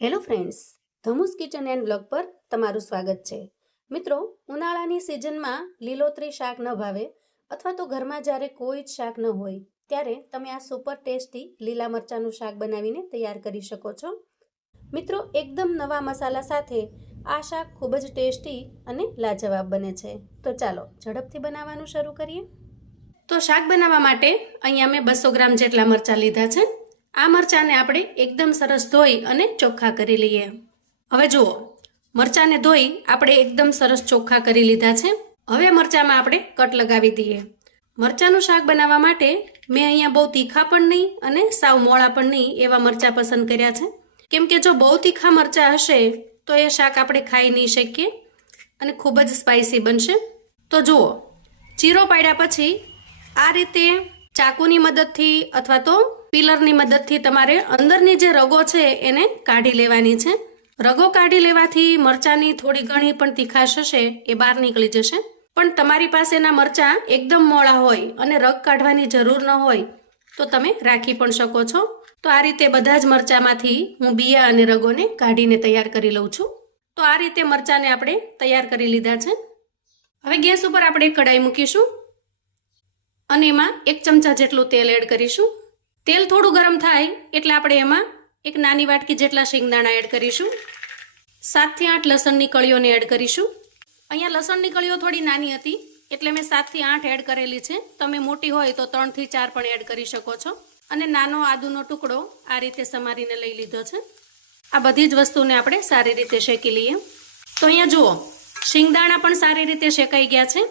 Hello friends ધમુસ kitchen and blog પર તમારું સ્વાગત છે. મિત્રો, ઉનાળાની સિઝનમાં લીલોતરી શાક ન ભાવે અથવા તો ઘરમાં જ્યારે કોઈ જ શાક ન હોય, ત્યારે તમે આ સુપર ટેસ્ટી લીલા મરચાંનું શાક બનાવીને તૈયાર કરી શકો છો. મિત્રો, એકદમ નવા મસાલા સાથે આ શાક ખૂબ જ ટેસ્ટી અને લાજવાબ બને છે. તો ચાલો, ઝડપથી બનાવવાનું શરૂ કરીએ. તો શાક બનાવવા માટે અહીંયા મેં બસો ગ્રામ જેટલા મરચાં લીધા છે. આ મરચાંને આપણે એકદમ સરસ ધોઈ અને ચોખ્ખા કરી લઈએ. હવે જુઓ, મરચાંને ધોઈ આપણે એકદમ સરસ ચોખ્ખા કરી લીધા છે. હવે મરચાંમાં આપણે કટ લગાવી દઈએ. મરચાંનું શાક બનાવવા માટે મેં અહીંયા બહુ તીખા પણ નહીં અને સાવ મોળા પણ નહીં એવા મરચાં પસંદ કર્યા છે. કેમ કે જો બહુ તીખા મરચાં હશે, તો એ શાક આપણે ખાઈ નહીં શકીએ અને ખૂબ જ સ્પાઇસી બનશે. તો જુઓ, ચીરો પાડ્યા પછી આ રીતે ચાકુની મદદથી અથવા તો પિલરની મદદથી તમારે અંદરની જે રગો છે એને કાઢી લેવાની છે. રગો કાઢી લેવાથી મરચાંની થોડી ઘણી પણ તીખાશ હશે, એ બહાર નીકળી જશે. પણ તમારી પાસેના મરચાં એકદમ મોળા હોય અને રગ કાઢવાની જરૂર ન હોય, તો તમે રાખી પણ શકો છો. તો આ રીતે બધા જ મરચાંમાંથી હું બિયા અને રગોને કાઢીને તૈયાર કરી લઉં છું. તો આ રીતે મરચાંને આપણે તૈયાર કરી લીધા છે. હવે ગેસ ઉપર આપણે કઢાઈ મૂકીશું. અને એમાં એક ચમચા જેટલું તેલ એડ કરીશું. તેલ થોડું ગરમ થાય એટલે આપણે એમાં એક નાની વાટકી જેટલા શેંગદાણા એડ કરીશું. સાતથી આઠ લસણની કળીઓને એડ કરીશું. અહીંયા લસણની કળીઓ થોડી નાની હતી એટલે મેં સાતથી આઠ એડ કરેલી છે. તમે મોટી હોય તો ત્રણથી ચાર પણ એડ કરી શકો છો. અને નાનો આદુનો ટુકડો આ રીતે સમારીને લઈ લીધો છે. આ બધી જ વસ્તુને આપણે સારી રીતે શેકી લઈએ. તો અહીંયા જુઓ, શિંગદાણા પણ સારી રીતે શેકાઈ ગયા છે.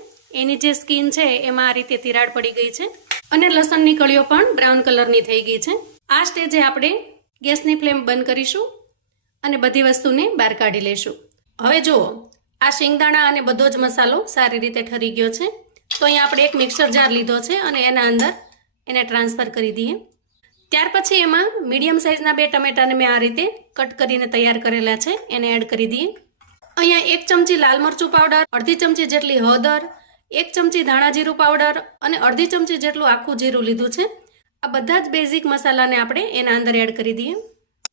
એની જે સ્કીન છે એમાં આ રીતે તિરાડ પડી ગઈ છે. અને લસણની કળીઓ પણ બ્રાઉન કલરની થઈ ગઈ છે. આ સ્ટેજે આપણે ગેસની ફ્લેમ બંધ કરીશું અને બધી વસ્તુને બહાર કાઢી લઈશું. હવે જુઓ, આ શિંગદાણા અને બધો જ મસાલો સારી રીતે ઠરી ગયો છે. તો અહીંયા આપણે એક મિક્સર જાર લીધો છે અને એના અંદર એને ટ્રાન્સફર કરી દઈએ. ત્યાર પછી એમાં મીડિયમ સાઇઝના બે ટમેટાને મેં આ રીતે કટ કરીને તૈયાર કરેલા છે, એને એડ કરી દઈએ. અહીંયા એક ચમચી લાલ મરચું પાવડર, અડધી ચમચી જેટલી હળદર એક ચમચી ધાણા જીરું પાવડર અને અડધી ચમચી જેટલું આખું જીરું લીધું છે. આ બધા જ બેઝિક મસાલાને આપણે એના અંદર એડ કરી દઈએ.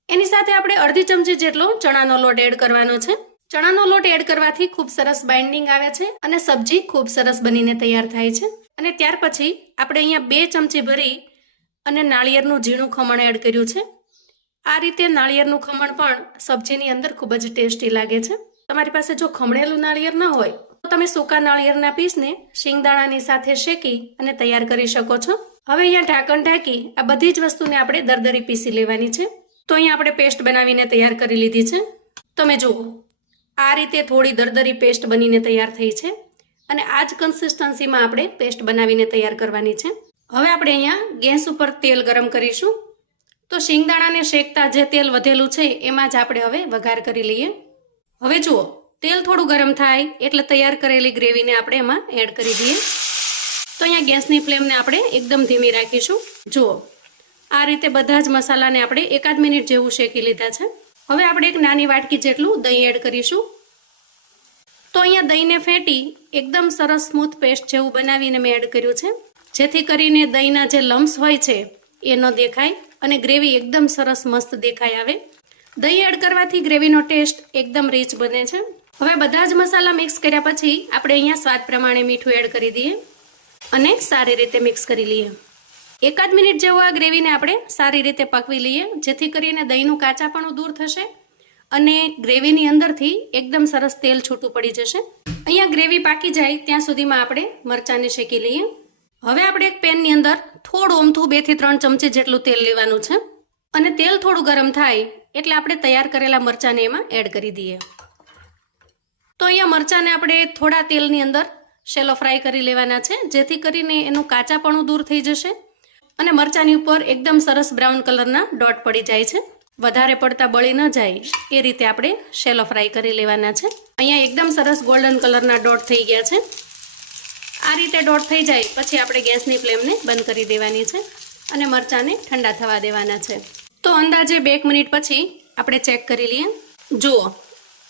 એની સાથે આપણે અડધી ચમચી જેટલો ચણાનો લોટ એડ કરવાનો છે. ચણાનો લોટ એડ કરવાથી ખૂબ સરસ બાઇન્ડિંગ આવે છે અને સબ્જી ખૂબ સરસ બનીને તૈયાર થાય છે. અને ત્યાર પછી આપણે અહીંયા બે ચમચી ભરી અને નાળિયેરનું ઝીણું ખમણ એડ કર્યું છે. આ રીતે નાળિયેરનું ખમણ પણ સબ્જીની અંદર ખૂબ જ ટેસ્ટી લાગે છે. તમારી પાસે જો ખમણેલું નાળિયેર ન હોય તમે સૂકા નાળિયેરના પીસને શિંગદાણાની સાથે શેકી અને તૈયાર કરી શકો છો. હવે અહીંયા ઢાંકણ ઢાંકી આ બધી જ વસ્તુને આપણે દરદરી પીસી લેવાની છે. તો અહીંયા આપણે પેસ્ટ બનાવીને તૈયાર કરી લીધી છે. તમે જુઓ, આ રીતે થોડી દરદરી પેસ્ટ બનીને તૈયાર થઈ છે અને આ જ કન્સિસ્ટન્સીમાં આપણે પેસ્ટ બનાવીને તૈયાર કરવાની છે. હવે આપણે અહીંયા ગેસ ઉપર તેલ ગરમ કરીશું. તો શિંગદાણાને શેકતા જે તેલ વધેલું છે, એમાં જ આપણે હવે વઘાર કરી લઈએ. હવે જુઓ તેલ થોડું ગરમ થાય એટલે તૈયાર કરેલી ગ્રેવીને આપણે એમાં એડ કરી દઈએ. તો અહીંયા ગેસની ફ્લેમને આપણે એકદમ ધીમી રાખીશું. જુઓ, આ રીતે બધા જ મસાલાને આપણે એકાદ મિનિટ જેવું શેકી લીધા છે. હવે આપણે એક નાની વાટકી જેટલું દહીં એડ કરીશું. તો અહીંયા દહીંને ફેંટી એકદમ સરસ સ્મૂથ પેસ્ટ જેવું બનાવીને મેં એડ કર્યું છે. જેથી કરીને દહીંના જે લમ્સ હોય છે, એ ન દેખાય અને ગ્રેવી એકદમ સરસ મસ્ત દેખાય આવે. દહીં એડ કરવાથી ગ્રેવીનો ટેસ્ટ એકદમ રીચ બને છે. હવે બધા જ મસાલા મિક્સ કર્યા પછી આપણે અહીંયા સ્વાદ પ્રમાણે મીઠું એડ કરી દઈએ અને સારી રીતે મિક્સ કરી લઈએ. એકાદ મિનિટ જેવું આ ગ્રેવીને આપણે સારી રીતે પકવી લઈએ, જેથી કરીને દહીંનું કાચાપણું દૂર થશે અને ગ્રેવીની અંદરથી એકદમ સરસ તેલ છૂટું પડી જશે. અહીંયા ગ્રેવી પાકી જાય ત્યાં સુધીમાં આપણે મરચાંને શેકી લઈએ. હવે આપણે એક પેનની અંદર થોડું અમથું બેથી ત્રણ ચમચી જેટલું તેલ લેવાનું છે. અને તેલ થોડું ગરમ થાય એટલે આપણે તૈયાર કરેલા મરચાંને એમાં એડ કરી દઈએ. તો અહીંયા મરચાંને આપણે થોડા તેલની અંદર શેલો ફ્રાય કરી લેવાના છે, જેથી કરીને એનું કાચાપણું દૂર થઈ જશે અને મરચાંની ઉપર એકદમ સરસ બ્રાઉન કલરના ડોટ પડી જાય છે. વધારે પડતા બળી ન જાય એ રીતે આપણે શેલો ફ્રાય કરી લેવાના છે. અહીંયા એકદમ સરસ ગોલ્ડન કલરના ડોટ થઈ ગયા છે. આ રીતે ડોટ થઈ જાય પછી આપણે ગેસની ફ્લેમને બંધ કરી દેવાની છે અને મરચાંને ઠંડા થવા દેવાના છે. તો અંદાજે બે મિનિટ પછી આપણે ચેક કરી લઈએ. જુઓ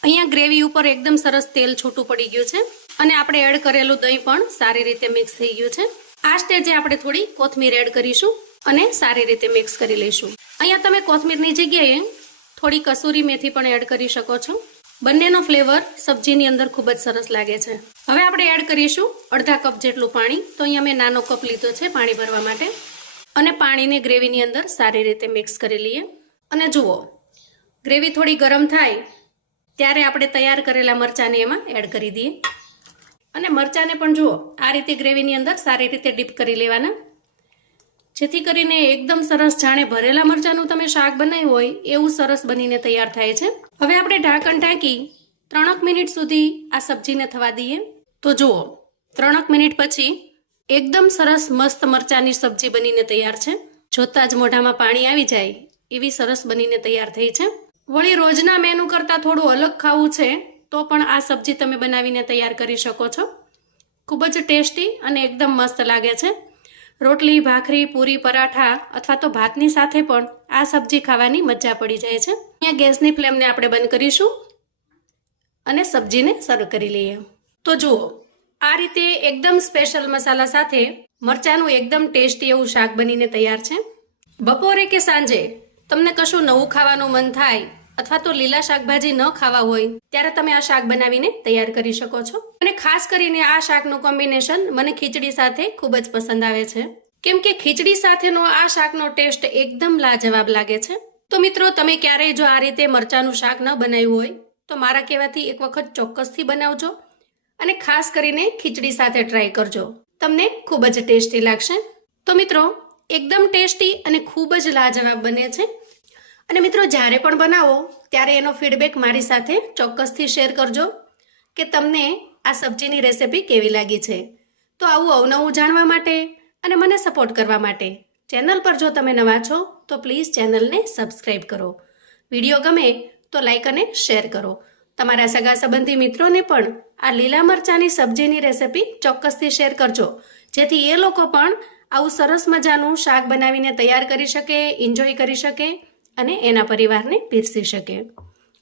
અહીંયા ગ્રેવી ઉપર એકદમ સરસ તેલ છૂટું પડી ગયું છે અને આપણે એડ કરેલું દહીં પણ સારી રીતે મિક્સ થઈ ગયું છે. આ સ્ટેજે આપણે થોડી કોથમીર એડ કરીશું અને સારી રીતે મિક્સ કરી લઈશું. અહીંયા તમે કોથમીરની જગ્યાએ થોડી કસૂરી મેથી પણ એડ કરી શકો છો. બંનેનો ફ્લેવર સબ્જીની અંદર ખૂબ જ સરસ લાગે છે. હવે આપણે એડ કરીશું અડધા કપ જેટલું પાણી. તો અહીંયા મેં નાનો કપ લીધો છે પાણી ભરવા માટે. અને પાણીને ગ્રેવીની અંદર સારી રીતે મિક્સ કરી લઈએ. અને જુઓ, ગ્રેવી થોડી ગરમ થાય ત્યારે આપણે તૈયાર કરેલા મરચાંને એમાં એડ કરી દઈએ. અને મરચાંને પણ જુઓ, આ રીતે ગ્રેવીની અંદર સારી રીતે ડીપ કરી લેવાના. જેથી કરીને એકદમ સરસ જાણે ભરેલા મરચાંનું તમે શાક બનાવ્યું હોય, એવું સરસ બનીને તૈયાર થાય છે. હવે આપણે ઢાંકણ ઢાંકી ત્રણક મિનિટ સુધી આ સબ્જીને થવા દઈએ. તો જુઓ, ત્રણક મિનિટ પછી એકદમ સરસ મસ્ત મરચાંની સબ્જી બનીને તૈયાર છે. જોતાં જ મોઢામાં પાણી આવી જાય, એવી સરસ બનીને તૈયાર થઈ છે. વળી રોજના મેનુ કરતાં થોડું અલગ ખાવું છે, તો પણ આ સબ્જી તમે બનાવીને તૈયાર કરી શકો છો. ખૂબ જ ટેસ્ટી અને એકદમ મસ્ત લાગે છે. રોટલી, ભાખરી, પૂરી, પરાઠા અથવા તો ભાતની સાથે પણ આ સબ્જી ખાવાની મજા પડી જાય છે. અહીંયા ગેસની ફ્લેમને આપણે બંધ કરીશું અને સબ્જીને સર્વ કરી લઈએ. તો જુઓ, આ રીતે એકદમ સ્પેશિયલ મસાલા સાથે મરચાંનું એકદમ ટેસ્ટી એવું શાક બનીને તૈયાર છે. બપોરે કે સાંજે તમને કશું નવું ખાવાનું મન થાય અથવા તો લીલા શાકભાજી ન ખાવા હોય, ત્યારે તમે આ શાક બનાવીને તૈયાર કરી શકો છો. અને ખાસ કરીને આ શાકનું કોમ્બિનેશન મને ખીચડી સાથે ખૂબ જ પસંદ આવે છે. કેમ કે ખીચડી સાથેનો આ શાકનો ટેસ્ટ એકદમ લાજવાબ લાગે છે. તો મિત્રો, તમે ક્યારેય જો આ રીતે મરચાંનું શાક ન બનાવ્યું હોય, તો મારા કહેવાથી એક વખત ચોક્કસથી બનાવજો. અને ખાસ કરીને ખીચડી સાથે ટ્રાય કરજો. તમને ખૂબ જ ટેસ્ટી લાગશે. તો મિત્રો, એકદમ ટેસ્ટી અને ખૂબ જ લાજવાબ બને છે. અને મિત્રો, જ્યારે પણ બનાવો, ત્યારે એનો ફીડબેક મારી સાથે ચોક્કસથી શેર કરજો કે તમને આ સબ્જીની રેસિપી કેવી લાગી છે. તો આવું અવનવું જાણવા માટે અને મને સપોર્ટ કરવા માટે ચેનલ પર જો તમે નવા છો, તો પ્લીઝ ચેનલને સબસ્ક્રાઈબ કરો. વીડિયો ગમે તો લાઈક અને શેર કરો. તમારા સગા સંબંધી મિત્રોને પણ આ લીલા મરચાંની સબ્જીની રેસિપી ચોક્કસથી શેર કરજો. જેથી એ લોકો પણ આવું સરસ મજાનું શાક બનાવીને તૈયાર કરી શકે એન્જોય કરી શકે અને એના પરિવારને પીરસી શકે.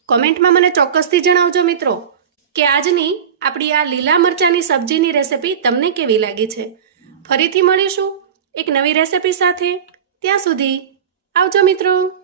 કોમેન્ટમાં મને ચોક્કસથી જણાવજો મિત્રો, કે આજની આપણી આ લીલા મરચાંની સબ્જીની રેસિપી તમને કેવી લાગી છે? ફરીથી મળીશું એક નવી રેસિપી સાથે. ત્યાં સુધી આવજો મિત્રો.